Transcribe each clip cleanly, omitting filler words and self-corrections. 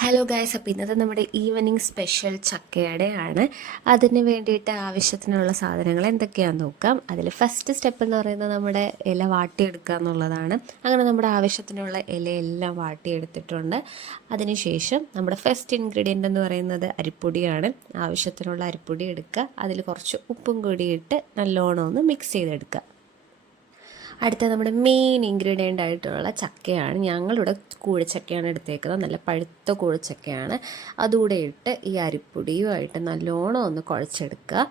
Hello guys, അപ്പോൾ ഇന്നത്തെ നമ്മുടെ ഈവനിങ് സ്പെഷ്യൽ ചക്കയടയാണ്. അതിന് വേണ്ടിയിട്ട് ആവശ്യത്തിനുള്ള സാധനങ്ങൾ എന്തൊക്കെയാണെന്ന് നോക്കാം. അതിൽ ഫസ്റ്റ് സ്റ്റെപ്പ് എന്ന് പറയുന്നത് നമ്മുടെ ഇല വാട്ടിയെടുക്കുക എന്നുള്ളതാണ്. അങ്ങനെ നമ്മുടെ ആവശ്യത്തിനുള്ള ഇലയെല്ലാം വാട്ടിയെടുത്തിട്ടുണ്ട്. അതിനുശേഷം നമ്മുടെ ഫസ്റ്റ് ഇൻഗ്രീഡിയൻ്റ് എന്ന് പറയുന്നത് അരിപ്പൊടിയാണ്. ആവശ്യത്തിനുള്ള അരിപ്പൊടി എടുക്കുക, അതിൽ കുറച്ച് ഉപ്പും കൂടി ഇട്ട് നല്ലോണം ഒന്ന് മിക്സ് ചെയ്തെടുക്കുക. അടുത്ത നമ്മുടെ മെയിൻ ഇൻഗ്രീഡിയൻ്റ് ആയിട്ടുള്ള ചക്കയാണ്. ഞങ്ങളിവിടെ കൂഴച്ചക്കയാണ് എടുത്തേക്കുന്നത്, നല്ല പഴുത്ത കൂഴച്ചക്കയാണ്. അതുകൂടെ ഇട്ട് ഈ അരിപ്പൊടിയുമായിട്ട് നല്ലോണം ഒന്ന് കുഴച്ചെടുക്കുക.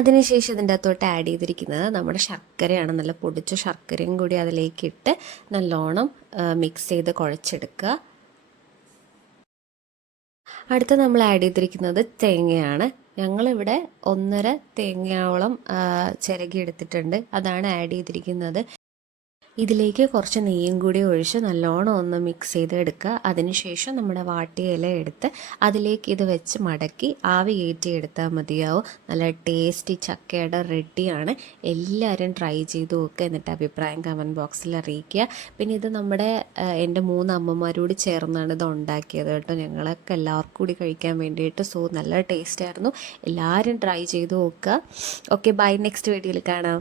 അതിനുശേഷം ഇതിൻ്റെ അകത്തോട്ട് ആഡ് ചെയ്തിരിക്കുന്നത് നമ്മുടെ ശർക്കരയാണ്. നല്ല പൊടിച്ച ശർക്കരയും കൂടി അതിലേക്ക് ഇട്ട് നല്ലോണം മിക്സ് ചെയ്ത് കുഴച്ചെടുക്കുക. അടുത്ത നമ്മൾ ആഡ് ചെയ്തിരിക്കുന്നത് തേങ്ങയാണ്. ഞങ്ങളിവിടെ 1.5 തേങ്ങയോളം ചിരകി എടുത്തിട്ടുണ്ട്, അതാണ് ആഡ് ചെയ്തിരിക്കുന്നത്. ഇതിലേക്ക് കുറച്ച് നെയ്യും കൂടി ഒഴിച്ച് നല്ലോണം ഒന്ന് മിക്സ് ചെയ്ത് എടുക്കുക. അതിനുശേഷം നമ്മുടെ വാട്ടിയ ഇല എടുത്ത് അതിലേക്ക് ഇത് വെച്ച് മടക്കി ആവി കയറ്റി എടുത്താൽ മതിയാവും. നല്ല ടേസ്റ്റി ചക്കയുടെ റെഡിയാണ്. എല്ലാവരും ട്രൈ ചെയ്ത് നോക്കുക, എന്നിട്ട് അഭിപ്രായം കമൻറ്റ് ബോക്സിൽ അറിയിക്കുക. പിന്നെ ഇത് നമ്മുടെ എൻ്റെ 3 അമ്മമാരോട് ചേർന്നാണ് ഇത് ഉണ്ടാക്കിയത് കേട്ടോ. ഞങ്ങളൊക്കെ എല്ലാവർക്കും കൂടി കഴിക്കാൻ വേണ്ടിയിട്ട്. സോ നല്ല ടേസ്റ്റ് ആയിരുന്നു. എല്ലാവരും ട്രൈ ചെയ്ത് നോക്കുക. Okay, by. നെക്സ്റ്റ് വീഡിയോയിൽ കാണാം.